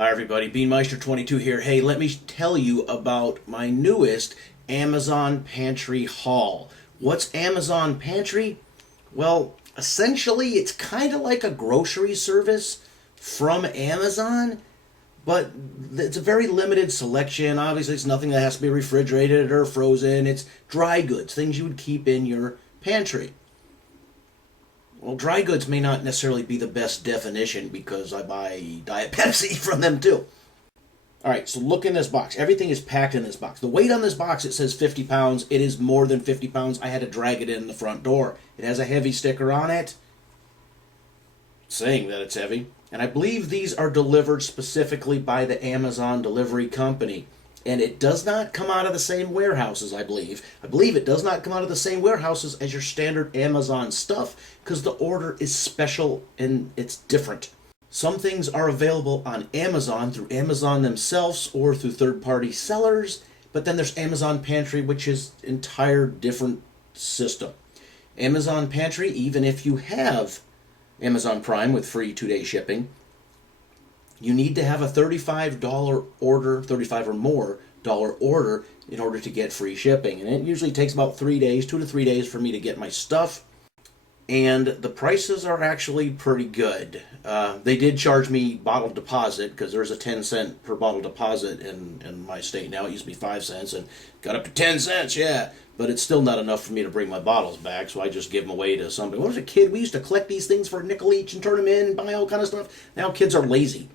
Hi everybody, Beanmeister22 here. Hey, let me tell you about my newest Amazon Pantry haul. What's Amazon Pantry? Well, essentially it's kind of like a grocery service from Amazon, but it's a very limited selection. Obviously it's nothing that has to be refrigerated or frozen. It's dry goods, things you would keep in your pantry. Well, dry goods may not necessarily be the best definition because I buy Diet Pepsi from them too. All right, so look in this box. Everything is packed in this box. The weight on this box, it says 50 pounds. It is more than 50 pounds. I had to drag it in the front door. It has a heavy sticker on it saying that it's heavy. And I believe these are delivered specifically by the Amazon delivery company. And it does not come out of the same warehouses, I believe. I believe it does not come out of the same warehouses as your standard Amazon stuff because the order is special and it's different. Some things are available on Amazon through Amazon themselves or through third-party sellers, but then there's Amazon Pantry, which is an entire different system. Amazon Pantry, even if you have Amazon Prime with free 2-day shipping, you need to have a $35 order, $35 or more dollar order in order to get free shipping. And it usually takes about 3 days, 2 to 3 days for me to get my stuff. And the prices are actually pretty good. They did charge me bottle deposit because there's a 10-cent per bottle deposit in my state now. It used to be 5 cents and got up to 10 cents, yeah. But it's still not enough for me to bring my bottles back, so I just give them away to somebody. When I was a kid, we used to collect these things for a nickel each and turn them in and buy all kind of stuff. Now kids are lazy.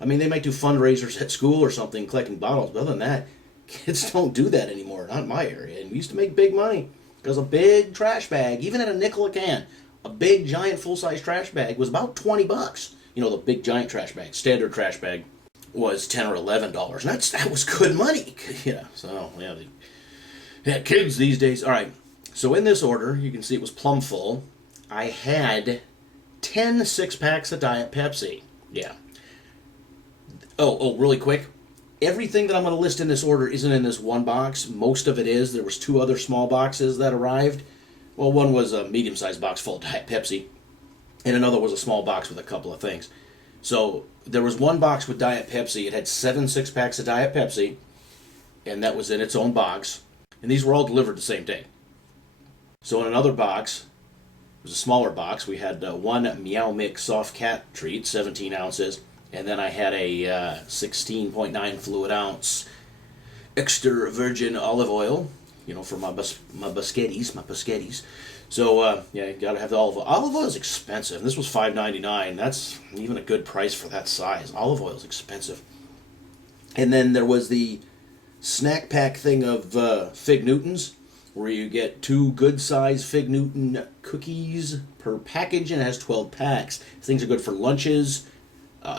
I mean, they might do fundraisers at school or something, collecting bottles, but other than that, kids don't do that anymore, not in my area. And we used to make big money, because a big trash bag, even at a nickel a can, a big, giant, full-size trash bag was about 20 bucks. You know, the big, giant trash bag, standard trash bag, was 10 or $11. And that was good money. Yeah, so, yeah, kids these days. All right, so in this order, you can see it was plumb full. I had 10 six-packs of Diet Pepsi. Yeah. Oh, really quick. Everything that I'm going to list in this order isn't in this one box. Most of it is. There was 2 other small boxes that arrived. Well, one was a medium-sized box full of Diet Pepsi, and another was a small box with a couple of things. So there was one box with Diet Pepsi. It had 7 six-packs of Diet Pepsi, and that was in its own box. And these were all delivered the same day. So in another box, it was a smaller box, we had one Meow Mix soft cat treat, 17 ounces. And then I had a 16.9 fluid ounce extra virgin olive oil, you know, for my biscottis. So, yeah, you gotta have the olive oil. Olive oil is expensive. This was $5.99. That's even a good price for that size. Olive oil is expensive. And then there was the snack pack thing of Fig Newtons, where you get 2 good-sized Fig Newton cookies per package, and it has 12 packs. These things are good for lunches.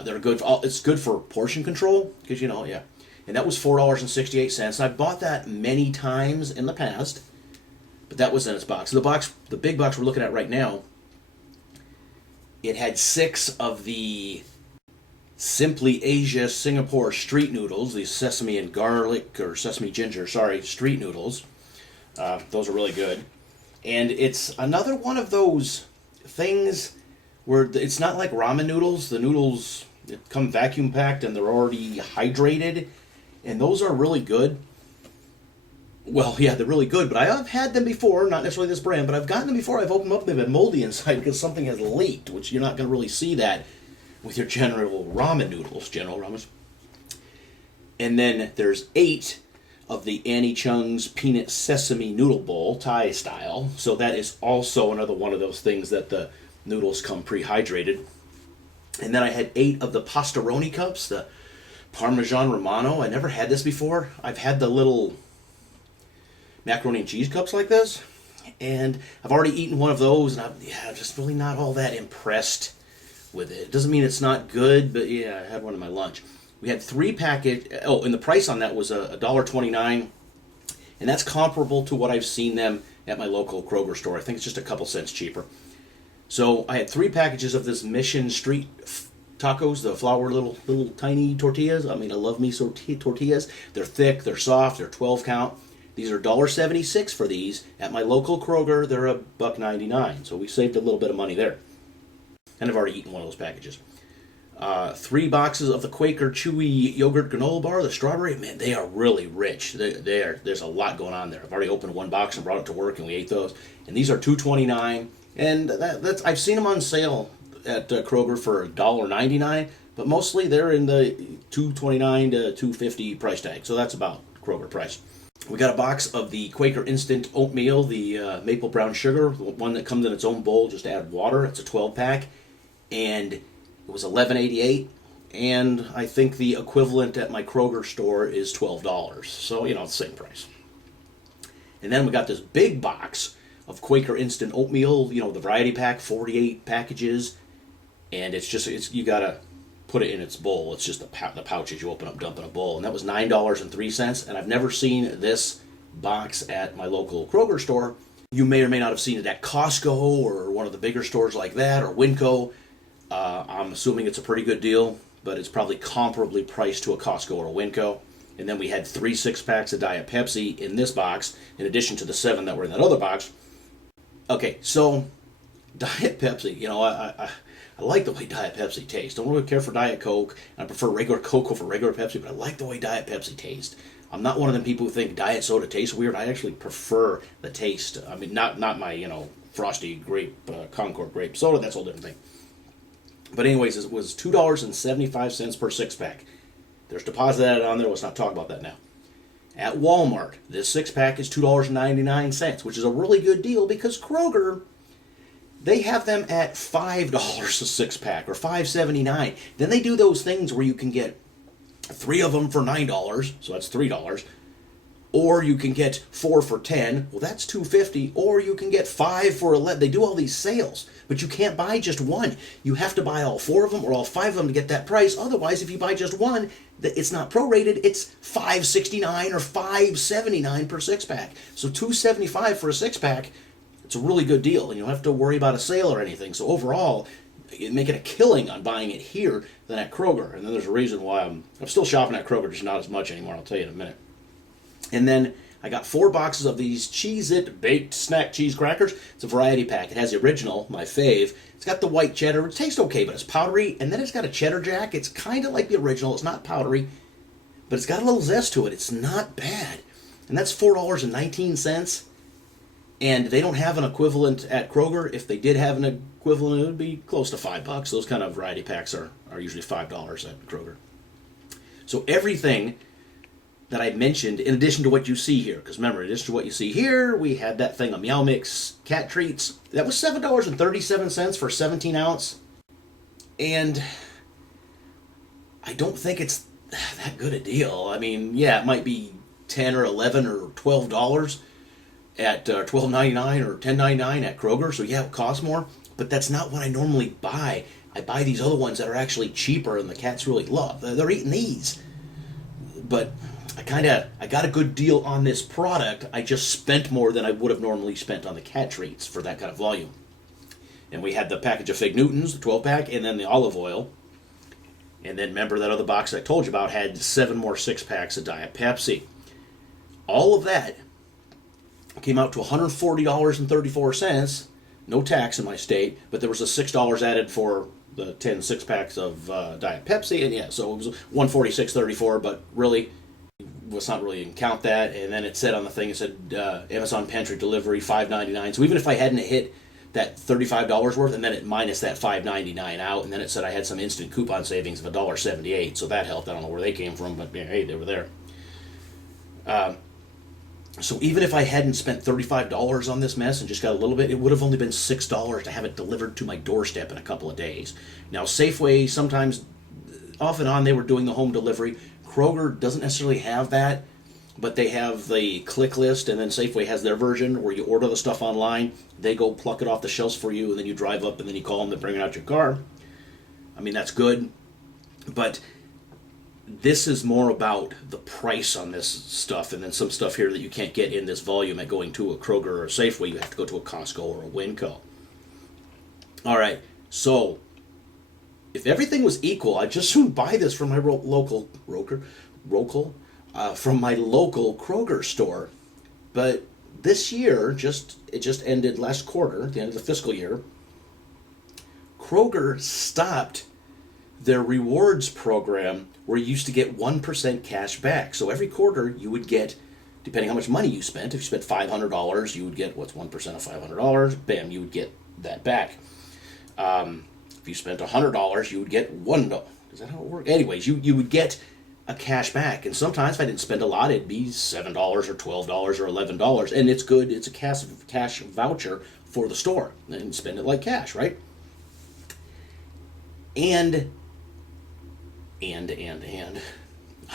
They're good. It's good for portion control because yeah. And that was $4.68. I bought that many times in the past, but that was in its box. The big box we're looking at right now, it had 6 of the Simply Asia Singapore street noodles, these sesame and garlic or sesame ginger, street noodles. Those are really good, and it's another one of those things where it's not like ramen noodles. The noodles come vacuum packed and they're already hydrated, and those are really good. Well, yeah, they're really good, but I have had them before, not necessarily this brand, but I've gotten them before. I've opened them up, they've been moldy inside because something has leaked, which you're not going to really see that with your general ramens. And then there's 8 of the Annie Chung's Peanut Sesame Noodle Bowl, Thai style, so that is also another one of those things that the noodles come pre-hydrated. And then I had 8 of the pastaroni cups, the Parmesan Romano. I never had this before. I've had the little macaroni and cheese cups like this, and I've already eaten one of those, and I'm just really not all that impressed with it. It doesn't mean it's not good, but yeah, I had one in my lunch. We had 3 package. Oh, and the price on that was $1.29, and that's comparable to what I've seen them at my local Kroger store. I think it's just a couple cents cheaper. So I had 3 packages of this Mission Street tacos, the flour little tiny tortillas. I mean, I love miso tortillas. They're thick, they're soft, they're 12 count. These are $1.76 for these. At my local Kroger, they're $1.99. So we saved a little bit of money there. And I've already eaten one of those packages. 3 boxes of the Quaker Chewy Yogurt Granola Bar, the strawberry. Man, they are really rich. There's a lot going on there. I've already opened 1 box and brought it to work, and we ate those. And these are $2.29, and that's I've seen them on sale at Kroger for $1.99, but mostly they're in the $2.29 to $2.50 price tag. So that's about Kroger price. We got a box of the Quaker Instant Oatmeal, the maple brown sugar, the one that comes in its own bowl, just add water. It's a 12-pack, and it was $11.88, and I think the equivalent at my Kroger store is $12. So, it's the same price. And then we got this big box of Quaker Instant Oatmeal, the variety pack, 48 packages, and you gotta put it in its bowl. It's just the pouches you open up, dump in a bowl, and that was $9.03, and I've never seen this box at my local Kroger store. You may or may not have seen it at Costco or one of the bigger stores like that, or Winco. I'm assuming it's a pretty good deal, but it's probably comparably priced to a Costco or a Winco. And then we had 3 6-packs of Diet Pepsi in this box, in addition to the 7 that were in that other box. Okay, so Diet Pepsi, I like the way Diet Pepsi tastes. Don't really care for Diet Coke, and I prefer regular Coke over regular Pepsi, but I like the way Diet Pepsi tastes. I'm not one of them people who think diet soda tastes weird. I actually prefer the taste. I mean, not my, frosty grape, Concord grape soda. That's a whole different thing. But anyways, it was $2.75 per 6-pack. There's deposit added on there. Let's not talk about that now. At Walmart, this 6-pack is $2.99, which is a really good deal because Kroger, they have them at $5 a 6-pack or $5.79. Then they do those things where you can get 3 of them for $9, so that's $3. Or you can get 4 for $10, well that's $2.50. Or you can get 5 for $11. They do all these sales, but you can't buy just one. You have to buy all 4 of them or all 5 of them to get that price. Otherwise, if you buy just one, it's not prorated. It's $5.69 or $5.79 per 6-pack. So $2.75 for a 6-pack. It's a really good deal, and you don't have to worry about a sale or anything. So overall, you make it a killing on buying it here than at Kroger. And then there's a reason why I'm still shopping at Kroger, just not as much anymore. I'll tell you in a minute. And then I got 4 boxes of these Cheez-It baked snack cheese crackers. It's a variety pack. It has the original, my fave. It's got the white cheddar. It tastes okay, but it's powdery. And then it's got a cheddar jack. It's kind of like the original. It's not powdery, but it's got a little zest to it. It's not bad. And that's $4.19. And they don't have an equivalent at Kroger. If they did have an equivalent, it would be close to $5. Those kind of variety packs are usually $5 at Kroger. So everything that I mentioned, in addition to what you see here, because remember, in addition to what you see here, we had that thing of Meow Mix cat treats. That was $7.37 for 17 ounce. And I don't think it's that good a deal. I mean, yeah, it might be $10 or $11 or $12 at $12.99 or $10.99 at Kroger. So yeah, it costs more, but that's not what I normally buy. I buy these other ones that are actually cheaper and the cats really love. They're eating these. But I got a good deal on this product. I just spent more than I would have normally spent on the cat treats for that kind of volume. And we had the package of Fig Newtons, the 12-pack, and then the olive oil. And then remember that other box I told you about had 7 more 6-packs of Diet Pepsi. All of that came out to $140.34, no tax in my state, but there was a $6 added for the 10 6-packs of Diet Pepsi, and yeah, so it was $146.34, but really, let's not really count that. And then it said on the thing, it said Amazon Pantry delivery $5.99. So even if I hadn't hit that $35 worth, and then it minus that $5.99 out, and then it said I had some instant coupon savings of $1.78, so that helped. I don't know where they came from, but yeah, hey, they were there. So even if I hadn't spent $35 on this mess and just got a little bit, it would have only been $6 to have it delivered to my doorstep in a couple of days. Now, Safeway, sometimes, off and on, they were doing the home delivery. Kroger doesn't necessarily have that, but they have the click list, and then Safeway has their version where you order the stuff online, they go pluck it off the shelves for you, and then you drive up and then you call them to bring it out your car. I mean, that's good, but this is more about the price on this stuff, and then some stuff here that you can't get in this volume at going to a Kroger or a Safeway. You have to go to a Costco or a Winco. All right, so if everything was equal, I'd just soon buy this from my local Kroger store. But this year, it just ended last quarter, the end of the fiscal year. Kroger stopped their rewards program where you used to get 1% cash back. So every quarter you would get, depending how much money you spent, if you spent $500, you would get, what's 1% of $500? Bam, you would get that back. If you spent $100, you would get $1. Is that how it works? Anyways, you would get a cash back. And sometimes if I didn't spend a lot, it'd be $7 or $12 or $11. And it's good. It's a cash voucher for the store. And spend it like cash, right? And on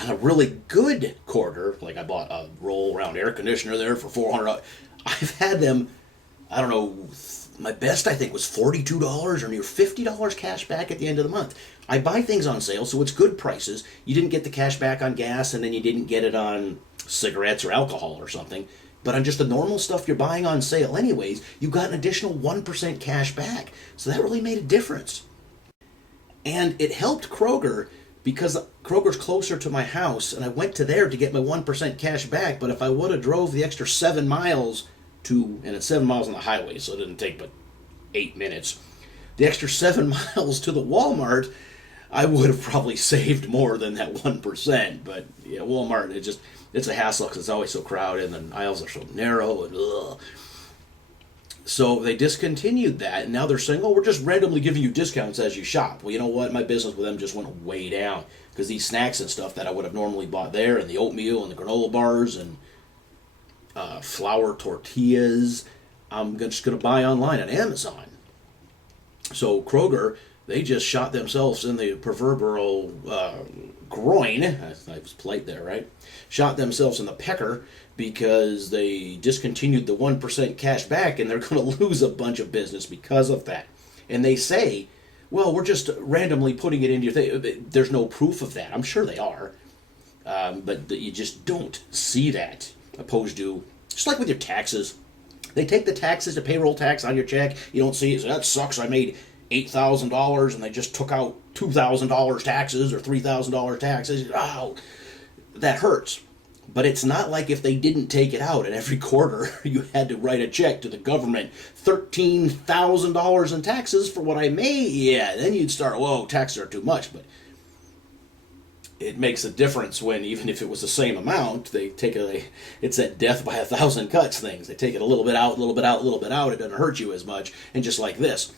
a really good quarter, like I bought a roll-around air conditioner there for $400. I've had them, I don't know, my best I think was $42 or near $50 cash back at the end of the month. I buy things on sale, so it's good prices. You didn't get the cash back on gas, and then you didn't get it on cigarettes or alcohol or something. But on just the normal stuff you're buying on sale anyways, you got an additional 1% cash back. So that really made a difference. And it helped Kroger because Kroger's closer to my house, and I went to there to get my 1% cash back. But if I would have drove the extra 7 miles to, and it's 7 miles on the highway, so it didn't take but 8 minutes, the extra 7 miles to the Walmart, I would have probably saved more than that 1%. But yeah, Walmart, it's a hassle because it's always so crowded and the aisles are so narrow and ugh. So they discontinued that, and now they're saying, oh, we're just randomly giving you discounts as you shop. Well, you know what? My business with them just went way down because these snacks and stuff that I would have normally bought there, and the oatmeal and the granola bars and flour tortillas, I'm just going to buy online on Amazon. So Kroger, they just shot themselves in the proverbial groin. I was polite there, right? Shot themselves in the pecker because they discontinued the 1% cash back, and they're going to lose a bunch of business because of that. And they say, well, we're just randomly putting it into your thing. There's no proof of that. I'm sure they are. But you just don't see that, opposed to, just like with your taxes. They take the taxes, the payroll tax on your check. You don't see it. So that sucks. I made $8,000 and they just took out $2,000 taxes or $3,000 taxes. Oh, that hurts. But it's not like if they didn't take it out and every quarter you had to write a check to the government, $13,000 in taxes for what I made. Yeah, then you'd start, whoa, taxes are too much. But it makes a difference when, even if it was the same amount, they take it's that death by 1,000 cuts things. They take it a little bit out, a little bit out, a little bit out. It doesn't hurt you as much. And just like this,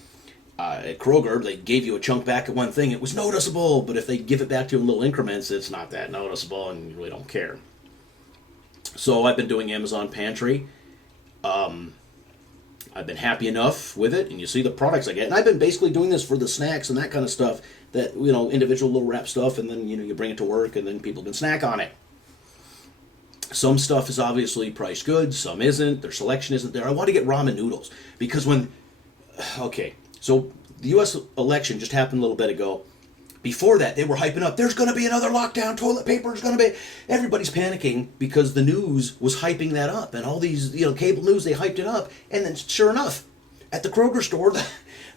at Kroger, they gave you a chunk back at one thing. It was noticeable, but if they give it back to you in little increments, it's not that noticeable and you really don't care. So I've been doing Amazon Pantry. I've been happy enough with it, and you see the products I get. And I've been basically doing this for the snacks and that kind of stuff, that, individual little wrap stuff, and then, you bring it to work, and then people can snack on it. Some stuff is obviously priced good, some isn't. Their selection isn't there. I want to get ramen noodles, because so the U.S. election just happened a little bit ago. Before that, they were hyping up, there's going to be another lockdown, toilet paper is going to be... Everybody's panicking because the news was hyping that up. And all these, cable news, they hyped it up. And then, sure enough, at the Kroger store,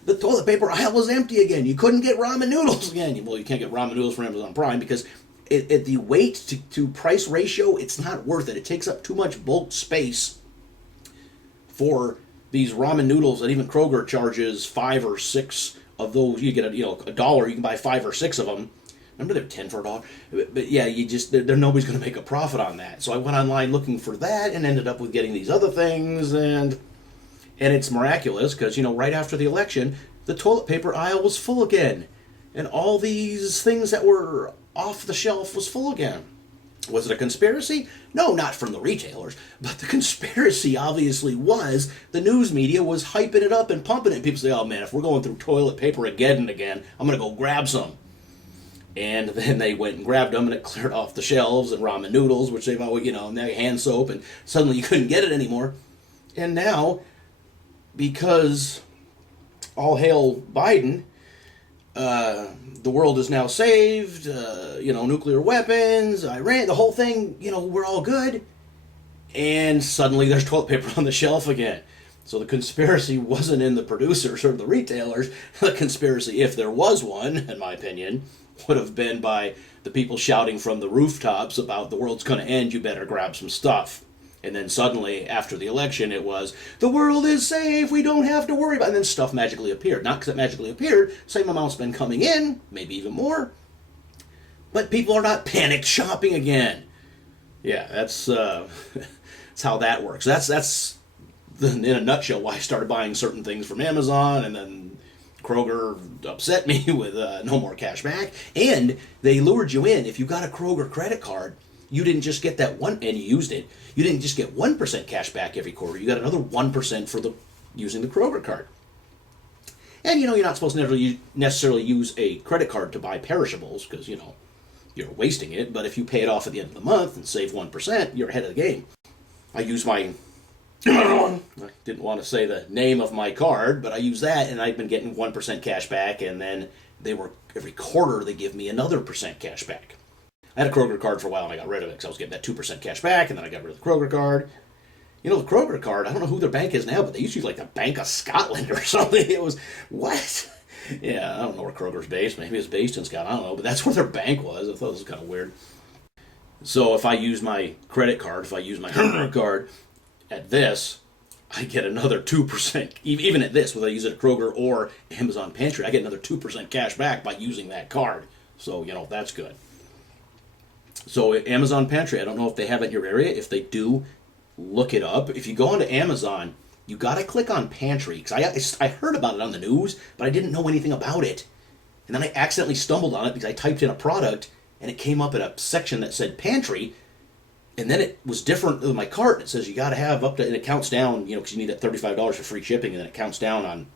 the toilet paper aisle was empty again. You couldn't get ramen noodles again. Well, you can't get ramen noodles from Amazon Prime because the weight to price ratio, it's not worth it. It takes up too much bulk space for these ramen noodles that even Kroger charges 5 or 6 of those. You get a dollar, you can buy 5 or 6 of them. Remember they're 10 for $1. But yeah, nobody's going to make a profit on that. So I went online looking for that and ended up with getting these other things, and it's miraculous because right after the election, the toilet paper aisle was full again, and all these things that were off the shelf was full again. Was it a conspiracy? No, not from the retailers. But the conspiracy obviously was the news media was hyping it up and pumping it. And people say, oh man, if we're going through toilet paper again and again, I'm going to go grab some. And then they went and grabbed them, and it cleared off the shelves, and ramen noodles, which they've always, and now hand soap, and suddenly you couldn't get it anymore. And now, because all hail Biden, the world is now saved, nuclear weapons, Iran, the whole thing, we're all good. And suddenly there's toilet paper on the shelf again. So the conspiracy wasn't in the producers or the retailers. The conspiracy, if there was one, in my opinion, would have been by the people shouting from the rooftops about the world's going to end, you better grab some stuff. And then suddenly, after the election, it was, the world is safe, we don't have to worry about it. And then stuff magically appeared. Not because it magically appeared, same amount's been coming in, maybe even more. But people are not panicked shopping again. Yeah, that's that's how that works. That's in a nutshell why I started buying certain things from Amazon, and then Kroger upset me with no more cash back. And they lured you in. If you got a Kroger credit card, you didn't just get that one, and you used it. You didn't just get 1% cash back every quarter. You got another 1% for using the Kroger card. And you're not supposed to necessarily use a credit card to buy perishables because you're wasting it. But if you pay it off at the end of the month and save 1%, you're ahead of the game. I use my I didn't want to say the name of my card, but I use that, and I've been getting 1% cash back, and then every quarter they give me another percent cash back. I had a Kroger card for a while, and I got rid of it because I was getting that 2% cash back, and then I got rid of the Kroger card. The Kroger card, I don't know who their bank is now, but they used to use like the Bank of Scotland or something. It was, what? Yeah, I don't know where Kroger's based. Maybe it's based in Scotland. I don't know, but that's where their bank was. I thought it was kind of weird. So if I use my credit card, if I use my card at this, I get another 2%. Even at this, whether I use it at Kroger or Amazon Pantry, I get another 2% cash back by using that card. So, that's good. So Amazon Pantry, I don't know if they have it in your area. If they do, look it up. If you go onto Amazon, you got to click on Pantry. Because I heard about it on the news, but I didn't know anything about it. And then I accidentally stumbled on it because I typed in a product, and it came up in a section that said Pantry. And then it was different with my cart. It says you got to have up to, and it counts down, because you need that $35 for free shipping, and then it counts down on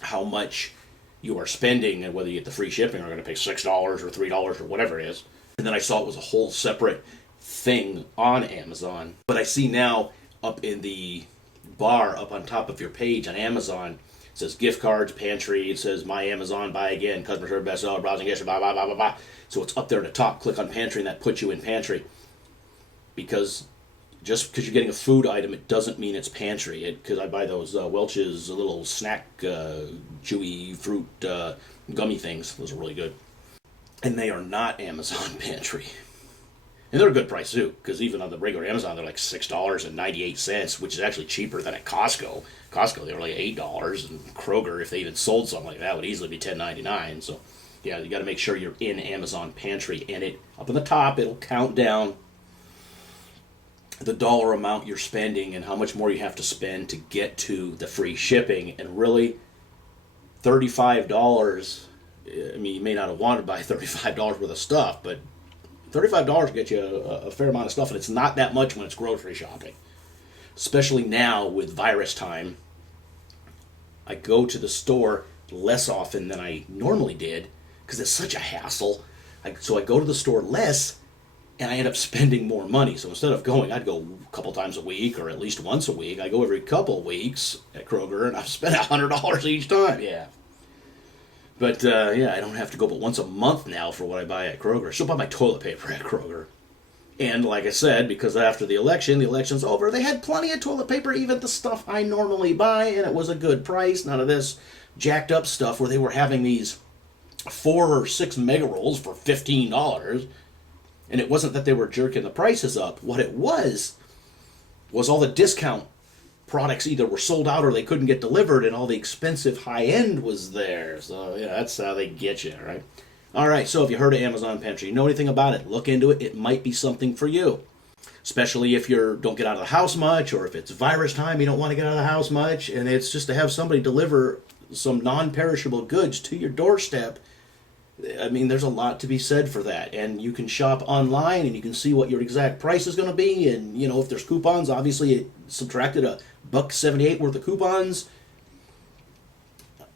how much you are spending and whether you get the free shipping or going to pay $6 or $3 or whatever it is. And then I saw it was a whole separate thing on Amazon. But I see now up in the bar up on top of your page on Amazon, it says gift cards, Pantry. It says my Amazon, buy again, customer service, bestseller, browsing history, blah, blah, blah, blah, blah. So it's up there at the top. Click on Pantry, and that puts you in Pantry. Because just because you're getting a food item, it doesn't mean it's Pantry. Because I buy those Welch's little snack chewy fruit gummy things. Those are really good. And they are not Amazon Pantry. And they're a good price too, because even on the regular Amazon, they're like $6.98, which is actually cheaper than at Costco. Costco, they were like $8, and Kroger, if they even sold something like that, would easily be $10.99. So, yeah, you got to make sure you're in Amazon Pantry, and it up on the top, it'll count down the dollar amount you're spending and how much more you have to spend to get to the free shipping. And really, $35. I mean, you may not have wanted to buy $35 worth of stuff, but $35 gets you a fair amount of stuff, and it's not that much when it's grocery shopping. Especially now with virus time, I go to the store less often than I normally did because it's such a hassle. So I go to the store less, and I end up spending more money. So instead of I'd go a couple times a week or at least once a week. I go every couple of weeks at Kroger, and I've spent $100 each time. Yeah. But, I don't have to go but once a month now for what I buy at Kroger. I still buy my toilet paper at Kroger. And like I said, because after the election's over, they had plenty of toilet paper, even the stuff I normally buy, and it was a good price. None of this jacked up stuff where they were having these 4 or 6 mega rolls for $15. And it wasn't that they were jerking the prices up. What it was all the discount products either were sold out or they couldn't get delivered, and all the expensive high end was there. So yeah, that's how they get you, right? All right, so if you heard of Amazon Pantry, you know anything about it, look into it. It might be something for you, especially if you don't get out of the house much, or if it's virus time, you don't want to get out of the house much, and it's just to have somebody deliver some non-perishable goods to your doorstep. I mean, there's a lot to be said for that. And you can shop online, and you can see what your exact price is going to be. And, if there's coupons, obviously it subtracted $1.78 worth of coupons.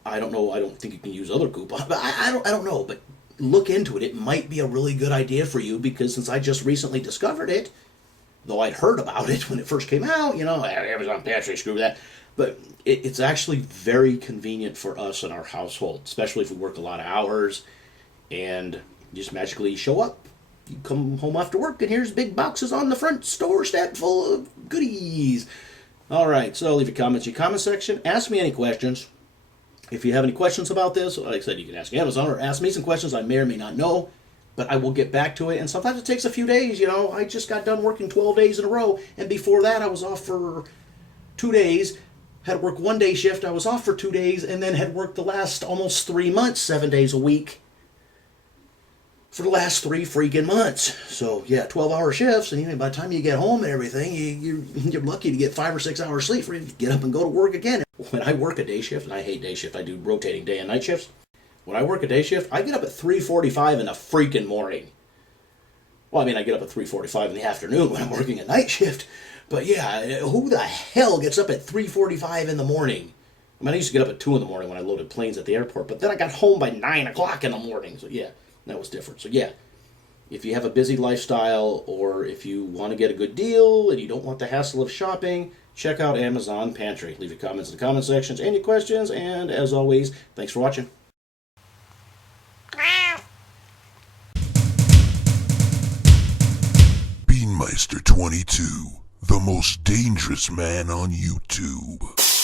I don't know. I don't think you can use other coupons. But I don't know. But look into it. It might be a really good idea for you, because since I just recently discovered it, though I'd heard about it when it first came out, Amazon Pantry, screw that. But it's actually very convenient for us in our household, especially if we work a lot of hours. And you just magically show up. You come home after work, and here's big boxes on the front store step full of goodies. All right, so leave your comments in your comment section. Ask me any questions. If you have any questions about this, like I said, you can ask Amazon or ask me some questions I may or may not know. but I will get back to it. And sometimes it takes a few days. You know, I just got done working 12 days in a row, and before that I was off for 2 days, had to work 1 day shift, I was off for 2 days, and then had worked the last almost 3 months, 7 days a week for the last 3 freaking months. So yeah, 12-hour shifts, and even by the time you get home and everything, you're lucky to get 5 or 6 hours sleep for you to get up and go to work again. When I work a day shift, and I hate day shift, I do rotating day and night shifts. When I work a day shift, I get up at 3:45 in the freaking morning. Well, I mean, I get up at 3:45 in the afternoon when I'm working a night shift. But yeah, who the hell gets up at 3:45 in the morning? I mean, I used to get up at 2 in the morning when I loaded planes at the airport, but then I got home by 9 o'clock in the morning. So yeah, that was different. So yeah, if you have a busy lifestyle, or if you want to get a good deal and you don't want the hassle of shopping, check out Amazon Pantry. Leave your comments in the comment sections and your questions. And as always, thanks for watching. Beanmeister 22, the most dangerous man on YouTube.